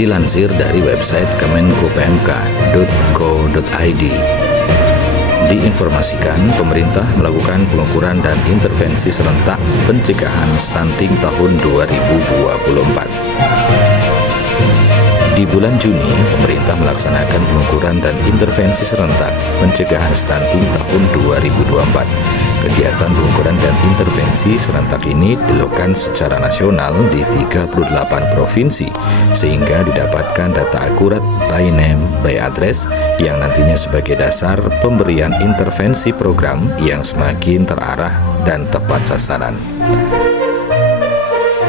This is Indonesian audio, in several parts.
Dilansir dari website kemenkopmk.go.id, diinformasikan pemerintah melakukan pengukuran dan intervensi serentak pencegahan stunting tahun 2024. Di bulan Juni, pemerintah melaksanakan pengukuran dan intervensi serentak pencegahan stunting tahun 2024. Kegiatan pengukuran dan intervensi serentak ini dilakukan secara nasional di 38 provinsi, sehingga didapatkan data akurat by name, by address, yang nantinya sebagai dasar pemberian intervensi program yang semakin terarah dan tepat sasaran.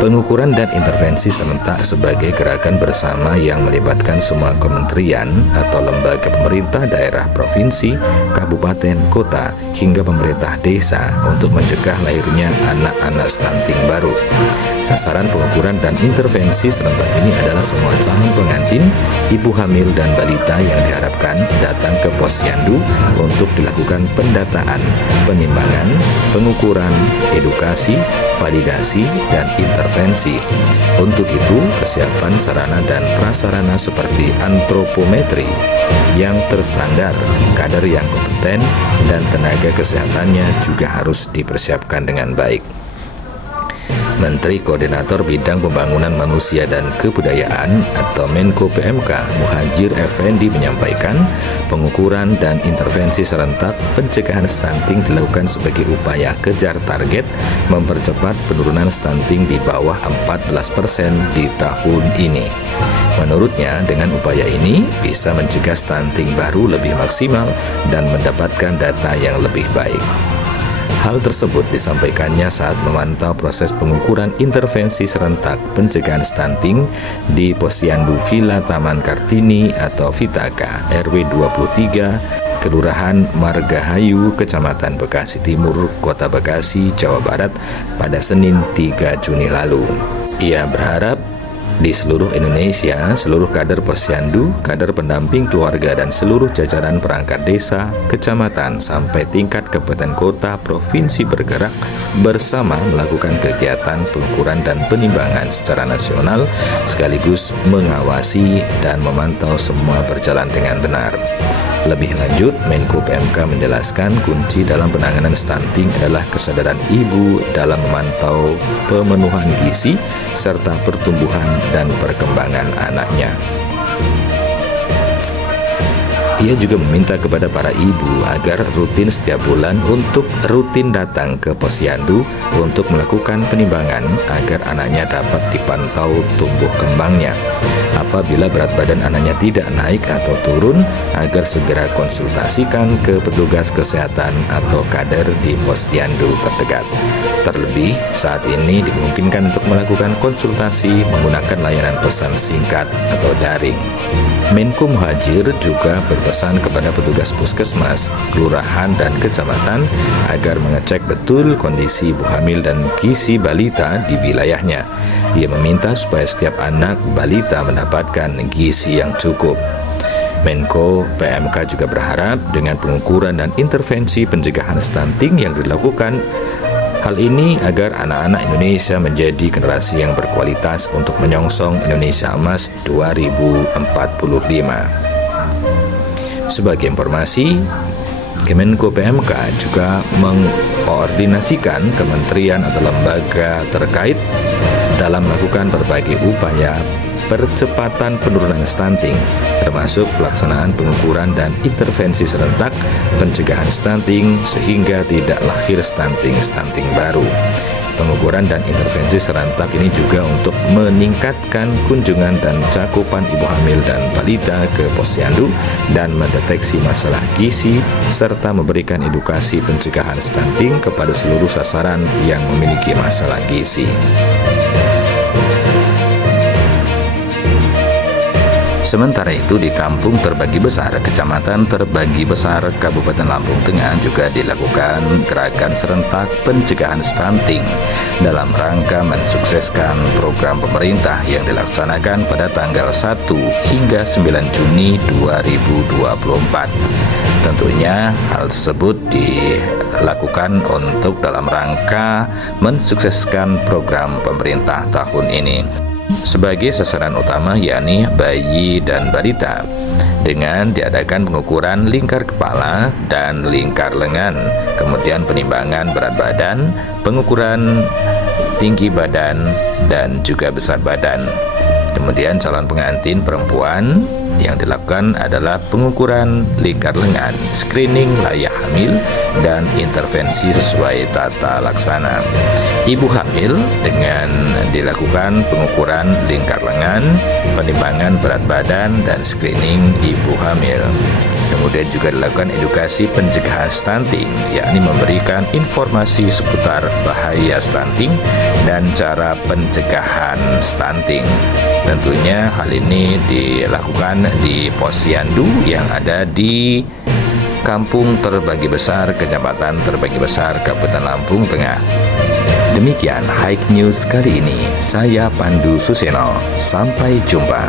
Pengukuran dan intervensi serentak sebagai gerakan bersama yang melibatkan semua kementerian atau lembaga pemerintah daerah, provinsi, kabupaten, kota, hingga pemerintah desa untuk mencegah lahirnya anak-anak stunting baru. Sasaran pengukuran dan intervensi serentak ini adalah semua calon pengantin, ibu hamil dan balita yang diharapkan datang ke Posyandu untuk dilakukan pendataan, penimbangan, pengukuran, edukasi, validasi, dan intervensi. Untuk itu, kesiapan sarana dan prasarana seperti antropometri yang terstandar, kader yang kompeten, dan tenaga kesehatannya juga harus dipersiapkan dengan baik. Menteri Koordinator Bidang Pembangunan Manusia dan Kebudayaan atau Menko PMK Muhadjir Effendi menyampaikan, pengukuran dan intervensi serentak pencegahan stunting dilakukan sebagai upaya kejar target mempercepat penurunan stunting di bawah 14% di tahun ini. Menurutnya, dengan upaya ini bisa mencegah stunting baru lebih maksimal dan mendapatkan data yang lebih baik. Hal tersebut disampaikannya saat memantau proses pengukuran intervensi serentak pencegahan stunting di Posyandu Villa Taman Kartini atau Vitaka RW 23, Kelurahan Margahayu, Kecamatan Bekasi Timur, Kota Bekasi, Jawa Barat pada Senin 3 Juni lalu. Ia berharap di seluruh Indonesia, seluruh kader Posyandu, kader pendamping keluarga, dan seluruh jajaran perangkat desa, kecamatan, sampai tingkat kabupaten kota, provinsi bergerak bersama melakukan kegiatan pengukuran dan penimbangan secara nasional, sekaligus mengawasi dan memantau semua berjalan dengan benar. Lebih lanjut, Menko PMK menjelaskan kunci dalam penanganan stunting adalah kesadaran ibu dalam memantau pemenuhan gizi serta pertumbuhan dan perkembangan anaknya. Ia juga meminta kepada para ibu agar rutin setiap bulan untuk rutin datang ke Posyandu untuk melakukan penimbangan agar anaknya dapat dipantau tumbuh kembangnya. Apabila berat badan anaknya tidak naik atau turun, agar segera konsultasikan ke petugas kesehatan atau kader di Posyandu terdekat. Terlebih, saat ini dimungkinkan untuk melakukan konsultasi menggunakan layanan pesan singkat atau daring. Menko Muhadjir juga berpesan kepada petugas puskesmas, kelurahan, dan kecamatan agar mengecek betul kondisi ibu hamil dan gizi balita di wilayahnya. Ia meminta supaya setiap anak balita mendapatkan gizi yang cukup. Menko PMK juga berharap dengan pengukuran dan intervensi pencegahan stunting yang dilakukan hal ini agar anak-anak Indonesia menjadi generasi yang berkualitas untuk menyongsong Indonesia Emas 2045. Sebagai informasi, Kemenko PMK juga mengkoordinasikan kementerian atau lembaga terkait dalam melakukan berbagai upaya percepatan penurunan stunting, termasuk pelaksanaan pengukuran dan intervensi serentak pencegahan stunting sehingga tidak lahir stunting baru. Pengukuran dan intervensi serentak ini juga untuk meningkatkan kunjungan dan cakupan ibu hamil dan balita ke Posyandu dan mendeteksi masalah gizi serta memberikan edukasi pencegahan stunting kepada seluruh sasaran yang memiliki masalah gizi. Sementara itu di Kampung Terbagi Besar, Kecamatan Terbagi Besar, Kabupaten Lampung Tengah juga dilakukan gerakan serentak pencegahan stunting dalam rangka mensukseskan program pemerintah yang dilaksanakan pada tanggal 1 hingga 9 Juni 2024. Tentunya hal tersebut dilakukan untuk dalam rangka mensukseskan program pemerintah tahun ini. Sebagai sasaran utama yakni bayi dan balita, dengan diadakan pengukuran lingkar kepala dan lingkar lengan, kemudian penimbangan berat badan, pengukuran tinggi badan dan juga besar badan. Kemudian calon pengantin perempuan yang dilakukan adalah pengukuran lingkar lengan, screening layak hamil, dan intervensi sesuai tata laksana. Ibu hamil dengan dilakukan pengukuran lingkar lengan, penimbangan berat badan, dan screening ibu hamil. Kemudian juga dilakukan edukasi pencegahan stunting, yakni memberikan informasi seputar bahaya stunting dan cara pencegahan stunting. Tentunya hal ini dilakukan di Posyandu yang ada di Kampung Terbagi Besar, Kecamatan Terbagi Besar, Kabupaten Lampung Tengah. Demikian Hike News kali ini. Saya Pandu Suseno. Sampai jumpa.